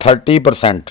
30%